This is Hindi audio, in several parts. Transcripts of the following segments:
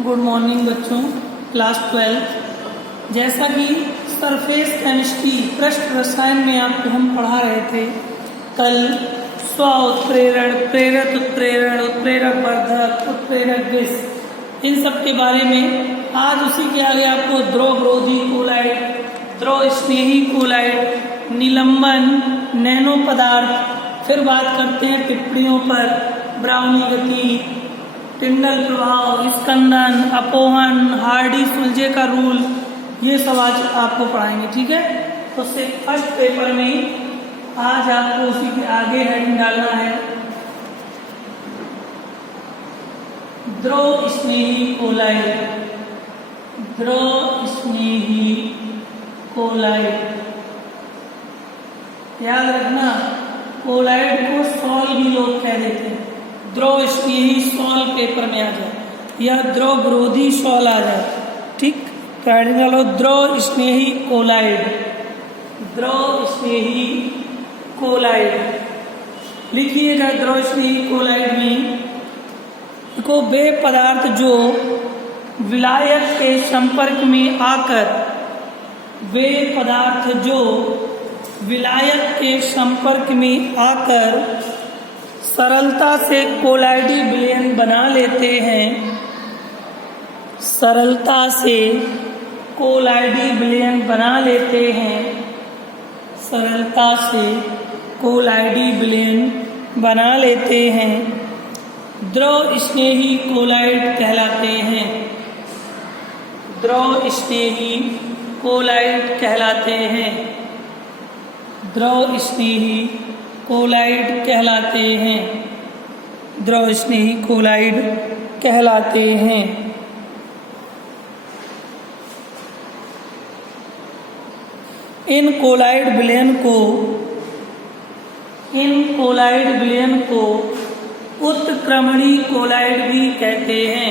गुड मॉर्निंग बच्चों, क्लास 12। जैसा कि सरफेस केमिस्ट्री पृष्ठ रसायन में आपको हम पढ़ा रहे थे कल, स्व उत्प्रेरण, प्रेरक उत्प्रेरण, उत्प्रेरक वर्धक, उत्प्रेरक विष, इन सब के बारे में आज उसी के आगे आपको द्रव विरोधी कोलाइड, द्रव स्नेही कोलाइड, निलंबन, नैनो पदार्थ, फिर बात करते हैं टिप्पणियों पर, ब्राउनी गति, टिंडल प्रभाव, स्कंदन, अपोहन, हार्डी सुलझे का रूल, ये सब आज आपको पढ़ाएंगे। ठीक है, तो फर्स्ट पेपर में आज आपको उसी के आगे हेडिंग डालना है द्रव स्नेही कोलाइड, द्रव स्नेही कोलाइड। याद रखना, कोलाइड को सॉल भी लोग कह देते हैं। द्रव स्नेही सॉल पेपर में आ जाए या द्रव विरोधी सॉल आ जाए। ठीक, तो हेडिंग डालो द्रव स्नेही कोलाइड, द्रव स्नेही कोलाइड। लिखिएगा द्रव स्नेही कोलाइड में देखो, वे पदार्थ जो विलायक के संपर्क में आकर, वे पदार्थ जो विलायक के संपर्क में आकर सरलता से कोलाइडी विलयन बना लेते हैं, सरलता से कोलाइडी विलयन बना लेते हैं, सरलता से कोलाइडी विलयन बना लेते हैं, द्रव स्नेही कोलाइड कहलाते हैं, द्रव स्नेही कोलाइड कहलाते हैं, द्रव स्नेही कोलाइड कहलाते हैं, द्रव स्नेही कोलाइड कहलाते हैं। इन कोलाइड विलयन को उत्क्रमणी कोलाइड भी कहते हैं।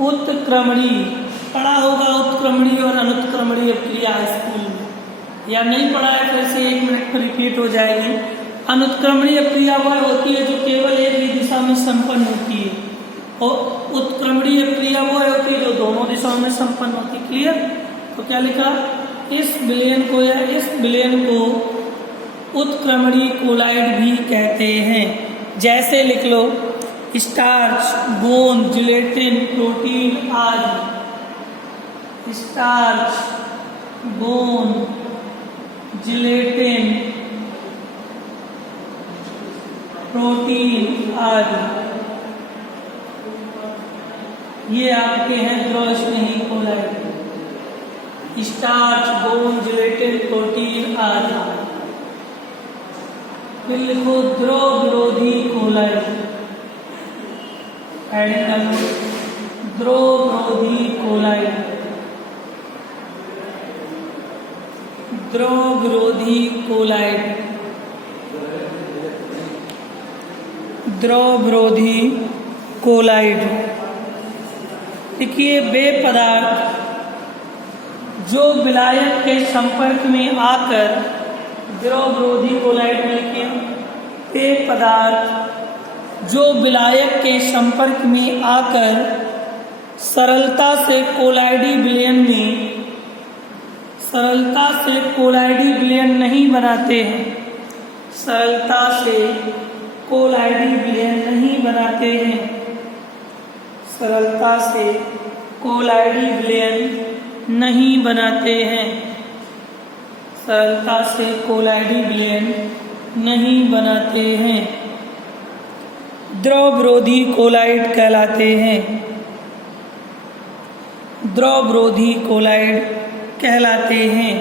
उत्क्रमणी पढ़ा होगा, उत्क्रमणी और अनुत्क्रमणी क्रिया स्कूल में, या नहीं पढ़ा है तो ऐसे 1 मिनट में रिपीट हो जाएगी। अनुत्क्रमणीय क्रिया वह होती है जो केवल एक ही दिशा में संपन्न होती है, और उत्क्रमणीय क्रिया वह होती है जो दोनों दिशाओं में संपन्न होती है। क्लियर? तो क्या लिखा, इस विलयन को या इस विलयन को उत्क्रमणीय कोलाइड भी कहते हैं। जैसे लिख लो, स्टार्च, बोन, जिलेटिन, प्रोटीन आदि। स्टार्च, बोन, जिलेटिन, प्रोटीन आदि, ये आपके हैं द्रव स्नेही colloid. Starch, bone, gelatin, protein आदि। फिर लिखो द्रव विरोधी कोलाइड, द्रव विरोधी कोलाइड, द्रव विरोधी कोलाइड, द्रव विरोधी कोलाइड। देखिए, वे पदार्थ जो विलायक के संपर्क में आकर, द्रव विरोधी कोलाइड में लिखिए, वे पदार्थ जो विलायक के संपर्क में आकर सरलता से कोलाइडी विलयन में, सरलता से कोलाइडी विलयन नहीं बनाते हैं, सरलता से कोलाइडी विलयन नहीं बनाते हैं, सरलता से कोलाइडी विलयन नहीं बनाते हैं, सरलता से कोलाइडी विलयन नहीं बनाते हैं, द्रव विरोधी कोलाइड कहलाते हैं, द्रव विरोधी कोलाइड कहलाते हैं,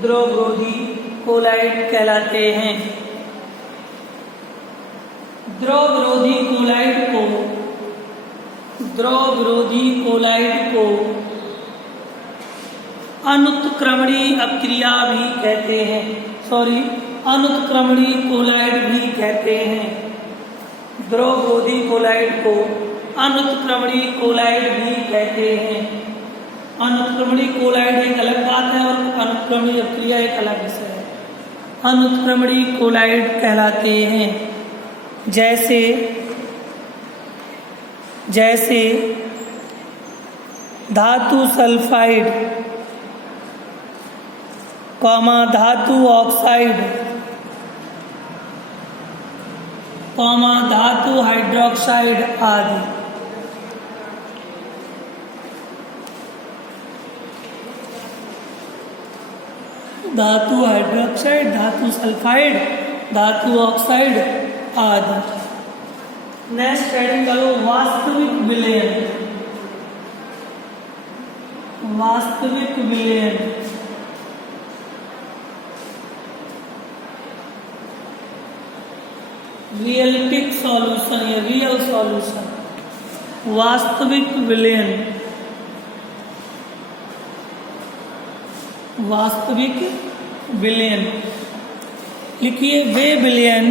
द्रव विरोधी कोलाइड कहलाते हैं। द्रव विरोधी कोलाइड को, द्रव विरोधी कोलाइड को अनुत्क्रमणी अपक्रिया भी कहते हैं, अनुत्क्रमणी कोलाइड भी कहते हैं। द्रव विरोधी कोलाइड को अनुत्क्रमणी कोलाइड भी कहते हैं। अनुत्क्रमणी कोलाइड एक अलग बात है और अनुत्क्रमणी अपक्रिया एक अलग विषय है। अनुत्क्रमणी कोलाइड कहलाते हैं। जैसे जैसे धातु सल्फाइड, धातु ऑक्साइड, धातु हाइड्रोक्साइड आदि। धातु हाइड्रोक्साइड, धातु सल्फाइड, धातु ऑक्साइड आदि। नेक्स्ट हेडिंग करो वास्तविक विलयन। वास्तविक विलयन रियलिटिक सॉल्यूशन या रियल सॉल्यूशन। वास्तविक विलयन, वास्तविक विलयन लिखिए वे विलयन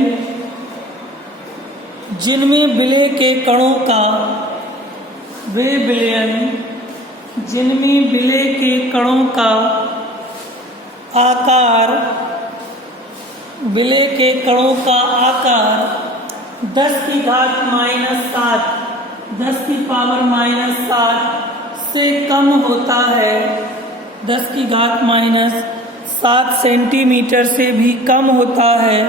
जिनमें विलय के कणों का, वे विलयन जिनमें विलय के कणों का आकार, विलय के कणों का आकार 10 की घात -7, 10 की पावर -7 से कम होता है। 10 की घात -7 सेंटीमीटर से भी कम होता है।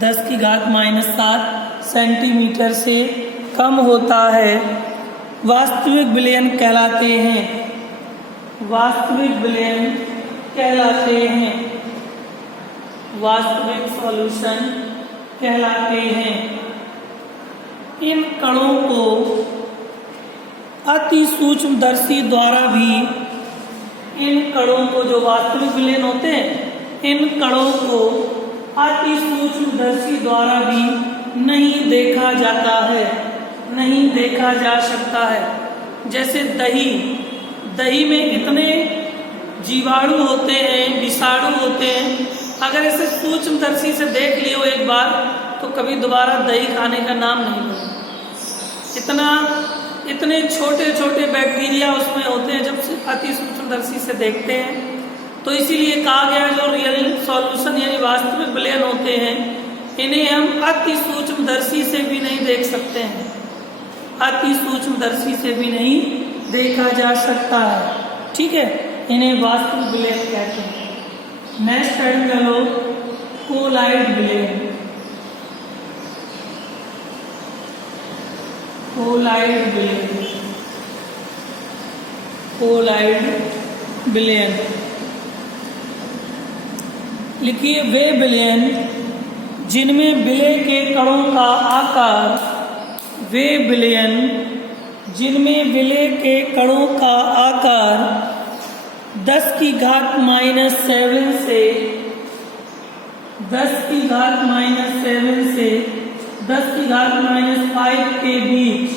10 की घात -7 सेंटीमीटर से कम होता है, वास्तविक विलयन कहलाते हैं। वास्तविक विलयन कहलाते हैं, वास्तविक सॉल्यूशन कहलाते हैं। इन कणों को अति सूक्ष्मदर्शी द्वारा भी, इन कणों को जो वास्तविक विलयन होते हैं, इन कणों को अति सूक्ष्मदर्शी द्वारा भी नहीं देखा जाता है, नहीं देखा जा सकता है। जैसे दही, दही में इतने जीवाणु होते हैं, विषाणु होते हैं, अगर इसे सूक्ष्मदर्शी से देख लियो एक बार तो कभी दोबारा दही खाने का नाम नहीं लो। इतने छोटे छोटे बैक्टीरिया उसमें होते हैं जब अति सूक्ष्मदर्शी से देखते हैं। तो इसीलिए कहा गया जो रियल सॉल्यूशन यानी वास्तविक विलयन होते हैं, इन्हें हम अति सूक्ष्मदर्शी से भी नहीं देख सकते हैं, अति सूक्ष्मदर्शी से भी नहीं देखा जा सकता है। ठीक है, इन्हें वास्तविक विलयन कहते हैं। नेक्स्ट हेडिंग करो कोलाइड विलयन। कोलाइड विलयन, कोलाइड विलयन लिखिए वे विलयन जिनमें विलय के कणों का आकार, वे विलयन जिनमें विलय के कणों का आकार 10 की घात -7 से 10 की घात -7 से 10 की घात -5 के बीच,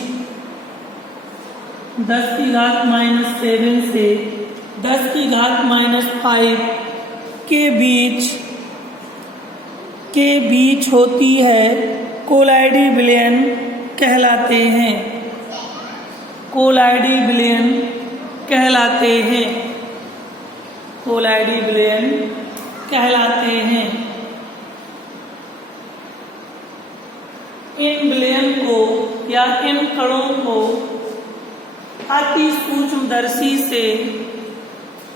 10 की घात -7 से 10 की घात -5 के बीच होती है, कोलाइडी विलयन कहलाते हैं। कोलाइडी विलयन कहलाते हैं, कोलाइडी विलयन कहलाते हैं। इन विलयन को या इन कणों को अति सूक्ष्मदर्शी से,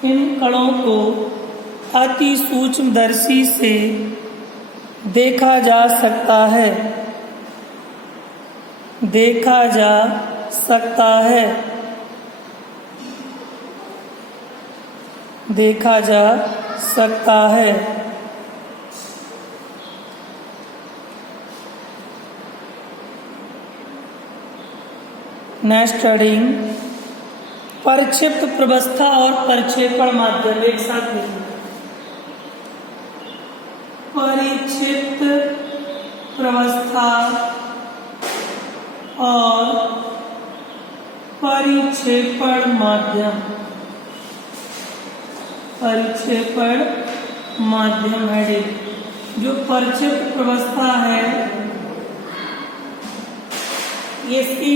इन कणों को अति सूक्ष्मदर्शी से देखा जा सकता है, देखा जा सकता है, देखा जा सकता है। नेक्स्ट हेडिंग परिक्षिप्त प्रवस्था और परिक्षेपण माध्यम, एक साथ लिखिए। परिक्षिप्त प्रवस्था और परिक्षेपण माध्यम, परिक्षेपण माध्यम हेडिंग। जो परिक्षिप्त प्रवस्था है ये इसकी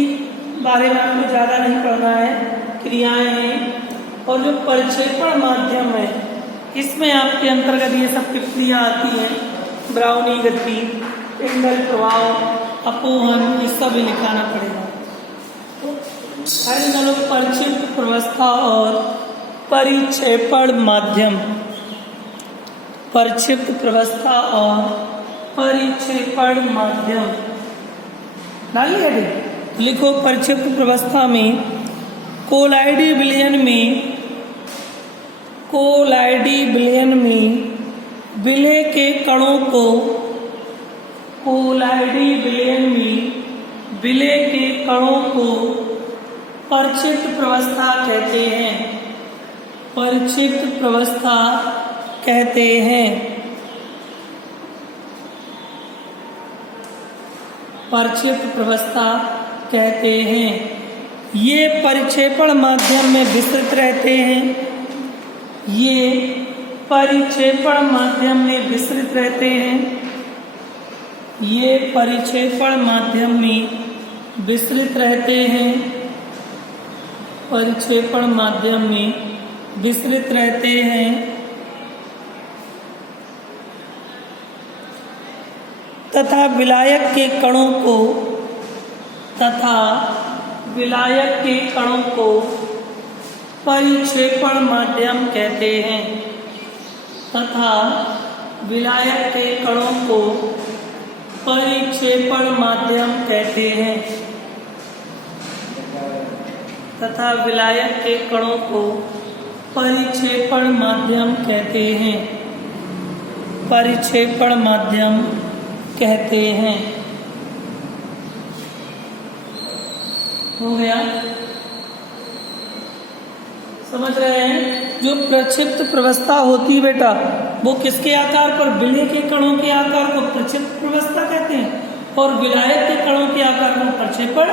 बारे में आपको ज़्यादा नहीं पढ़ना है, क्रियाएं हैं। और जो परिक्षेपण माध्यम है इसमें आपके अंतर्गत ये सब टिप्पणियाँ आती हैं, ब्राउनी गति, पिंगल प्रभाव, अपोहन, ये सब लिखाना पड़ेगा। परिक्षिप्त प्रवस्था और परिक्षेपण माध्यम। परिक्षिप्त प्रवस्था और परिक्षेपण माध्यम डालिए। लिखो परिक्षिप्त प्रवस्था में कोलाइडी विलयन में विलय के कणों को परिक्षिप्त प्रवस्था कहते हैं। परिक्षिप्त प्रवस्था कहते हैं। परिक्षिप्त प्रवस्था कहते हैं। ये परिक्षेपण माध्यम में विस्तृत रहते हैं। ये परिक्षेपण माध्यम में विस्तृत रहते हैं। ये परिक्षेपण माध्यम में विस्तृत रहते हैं। परिक्षेपण माध्यम में विस्तृत रहते हैं तथा विलायक के कणों को परिक्षेपण माध्यम कहते हैं। तथा विलायक के कणों को परिक्षेपण माध्यम कहते हैं। तथा विलायक के कणों को परिक्षेपण माध्यम कहते हैं। परिक्षेपण माध्यम कहते हैं। हो गया? समझ रहे हैं? जो प्रक्षिप्त प्रवस्था होती बेटा वो किसके आकार पर? विलय के कणों के आकार को प्रक्षिप्त प्रवस्था कहते हैं और विलायक के कणों के आकार को प्रक्षेपण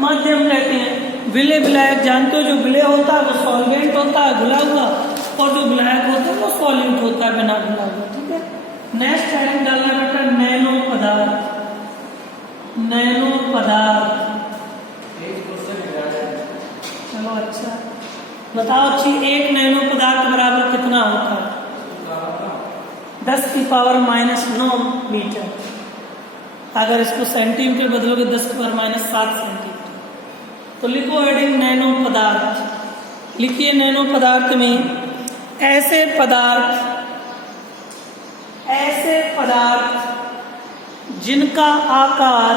माध्यम कहते हैं। विलय विलायक जानते हो, जो विलय होता है वो सॉल्वेंट होता है घुला हुआ, और जो विलायक होता है वो सॉल्वेंट होता है बिना घुला हुआ। ठीक है। नेक्स्ट हेडिंग डालना बेटा नैनो पदार्थ। नैनो पदार्थ। चलो अच्छा बताओ अच्छी, एक नैनो पदार्थ बराबर कितना होता है? 10⁻⁻9 मीटर। अगर इसको सेंटीमीटर बदलोगे 10⁻⁷ सेंटीमीटर। तो लिखो हेडिंग नैनो पदार्थ। लिखिए नैनो पदार्थ में ऐसे पदार्थ जिनका आकार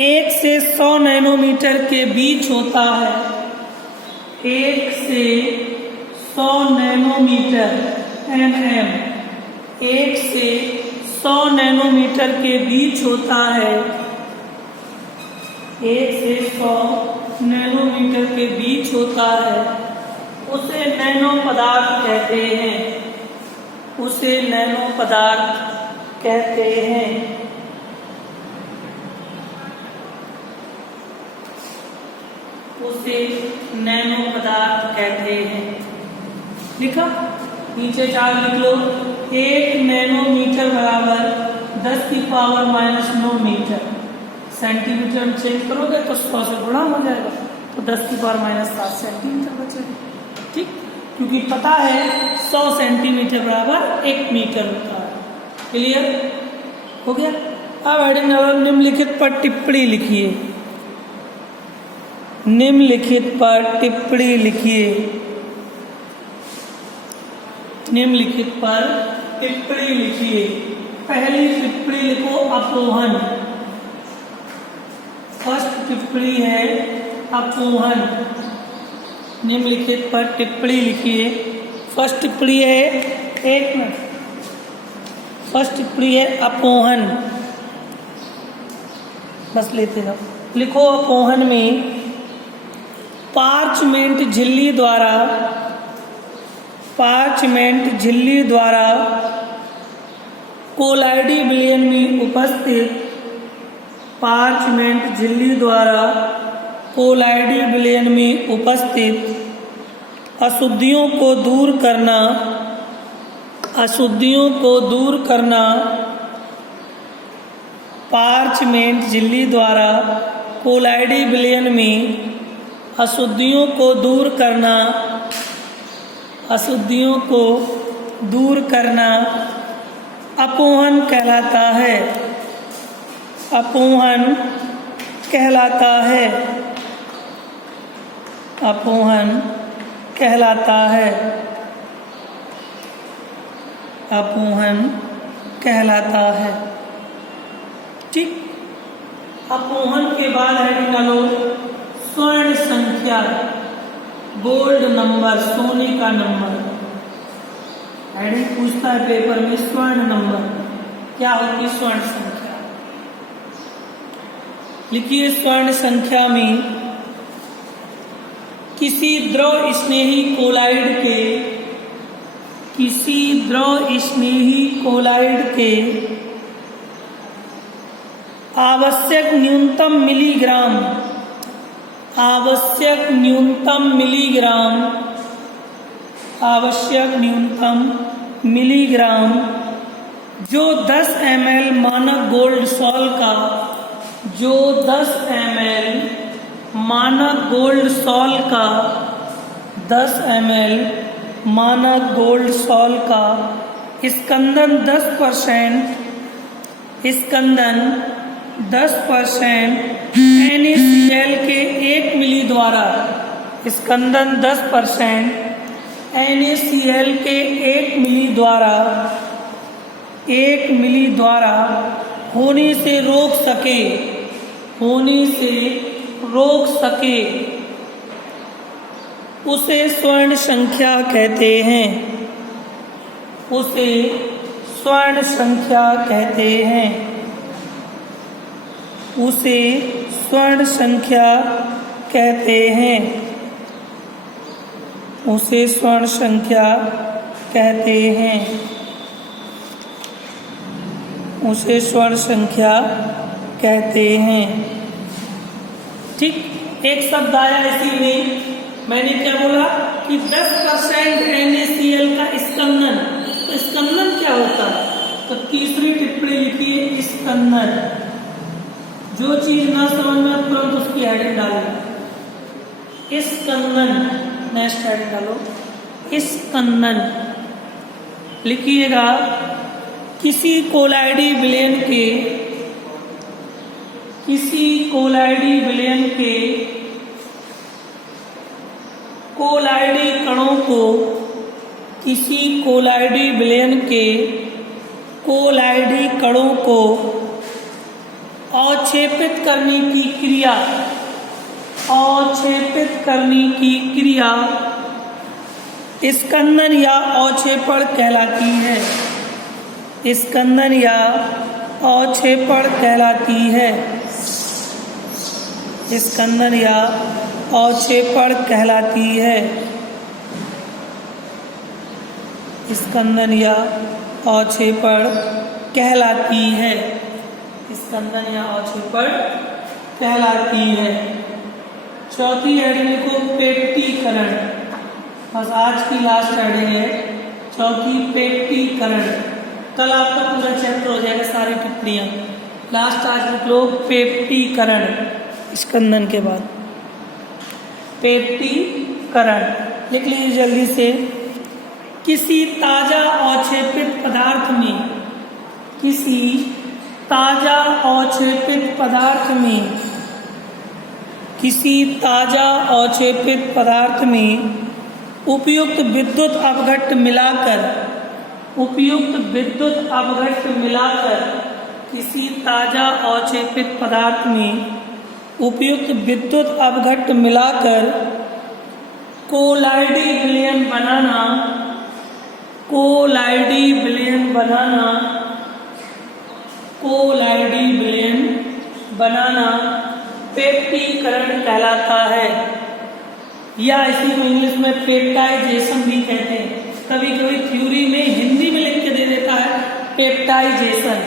1 से 100 नैनोमीटर के बीच होता है। 1 से 100 नैनोमीटर mm 1 से 100 नैनोमीटर के बीच होता है। 1 से 100 नैनोमीटर के बीच होता है। उसे नैनो पदार्थ कहते हैं। उसे नैनो पदार्थ कहते हैं। उसे नैनो पदार्थ कहते हैं। लिखा? नीचे 4 लिख लो। 1 नैनोमीटर बराबर 10⁻⁹ मीटर। सेंटीमीटर में चेंज करोगे तो 100 से गुणा हो जाएगा, तो 10⁻⁷ सेंटीमीटर बचेगा। ठीक, क्योंकि पता है 100 सेंटीमीटर बराबर 1 मीटर होता है। क्लियर हो गया? अब हेडिंग निम्नलिखित पर टिप्पणी लिखिए। निम्नलिखित पर टिप्पणी लिखिए। निम्नलिखित पर टिप्पणी लिखिए। पहली टिप्पणी लिखो अपोहन। फर्स्ट टिप्पणी है अपोहन। निम्नलिखित पर टिप्पणी लिखिए। फर्स्ट टिप्पणी है, एक मिनट, फर्स्ट टिप्पणी है अपोहन। बस लेते जाओ। लिखो अपोहन में पार्चमेंट झिल्ली द्वारा कोलाइडी विलयन में उपस्थित पार्चमेंट झिल्ली द्वारा कोलाइडी विलयन में उपस्थित अशुद्धियों को दूर करना पार्चमेंट झिल्ली द्वारा कोलाइडी विलयन में अशुद्धियों को दूर करना अपोहन कहलाता है। अपोहन कहलाता है। अपोहन कहलाता है। अपोहन कहलाता है। ठीक। अपोहन के बाद हेडिंग डालो स्वर्ण संख्या, गोल्ड नंबर, सोने का नंबर। हेडिंग पूछता है पेपर में स्वर्ण नंबर, क्या होती स्वर्ण संख्या। लिखिए स्वर्ण संख्या में किसी द्रव स्नेही कोलाइड के, किसी द्रव स्नेही कोलाइड के आवश्यक न्यूनतम मिलीग्राम, आवश्यक न्यूनतम मिलीग्राम, आवश्यक न्यूनतम मिलीग्राम जो 10 ml मानक गोल्ड सॉल्ट का, जो 10 ml मानक गोल्ड सॉल्ट का, 10 ml मानक गोल्ड सॉल्ट का स्कंदन 10%, स्कंदन 10% NaCl के 1 मिली द्वारा, स्कंदन 10% NaCl के 1 मिली द्वारा, 1 मिली द्वारा होने से रोक सके, होने से रोक सके, उसे स्वर्ण संख्या कहते हैं। उसे स्वर्ण संख्या कहते हैं। उसे स्वर्ण संख्या कहते हैं। उसे स्वर्ण संख्या कहते हैं। उसे स्वर्ण संख्या कहते हैं। ठीक। एक शब्द आया इसी में, मैंने क्या बोला कि 10% NaCl का स्कंदन। तो स्कंदन क्या होता है? तो तीसरी टिप्पणी लिखिए स्कंदन। जो चीज ना समझ में तुरंत उसकी हेडिंग डालो स्कंदन। नेक्स्ट हेडिंग डालो स्कंदन। लिखिएगा किसी कोलाइडी विलयन के, किसी कोलाइडी विलयन के कोलाइडी कणों को, किसी कोलाइडी विलयन के कोलाइडी कणों को अवक्षेपित करने की क्रिया, अवक्षेपित करने की क्रिया स्कंदन या अवक्षेपण कहलाती है। स्कंदन या अवक्षेपण कहलाती है। स्कंदन या अवक्षेपण कहलाती है। स्कंदन या अवक्षेपण कहलाती है। स्कंदन या अवक्षेपण कहलाती है। चौथी हेडिंग को पेप्टीकरण, बस आज की लास्ट हेडिंग है चौथी पेप्टीकरण। कल आपका पूरा चैप्टर हो जाएगा, सारी टिप्पणियां। लास्ट आज लिख लो पेप्टीकरण, स्कंदन के बाद पेप्टीकरण लिख लीजिए जल्दी से। किसी ताजा अवक्षेपित पदार्थ में, किसी ताजा अवक्षेपित पदार्थ में, किसी ताजा अवक्षेपित पदार्थ में उपयुक्त विद्युत अपघट्ट मिलाकर, उपयुक्त विद्युत अपघट्ट मिलाकर, किसी ताजा अवक्षेपित पदार्थ में उपयुक्त विद्युत अपघट्ट मिलाकर कोलाइडी विलयन बनाना, कोलाइडी विलयन बनाना, कोलाइडी विलयन बनाना पेप्टीकरण कहलाता है। या इसी को इंग्लिश में पेप्टाइजेशन भी कहते हैं। कभी कभी थ्योरी में हिंदी में लिख के दे देता है पेप्टाइजेशन।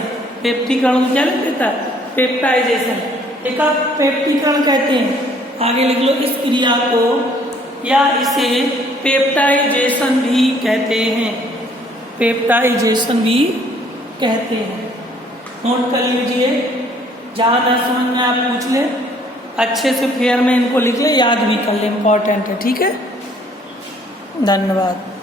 पेप्टीकरण को क्या लिख देता है? पेप्टाइजेशन। एक आप पेप्टीकरण कहते हैं, आगे लिख लो इस क्रिया को, या इसे पेप्टाइजेशन भी कहते हैं। पेप्टाइजेशन भी कहते हैं। नोट कर लीजिए, जहाँ ना समझ में आप पूछ ले, अच्छे से फेयर में इनको लिख ले, याद भी कर ले, इम्पोर्टेंट है। ठीक है, धन्यवाद।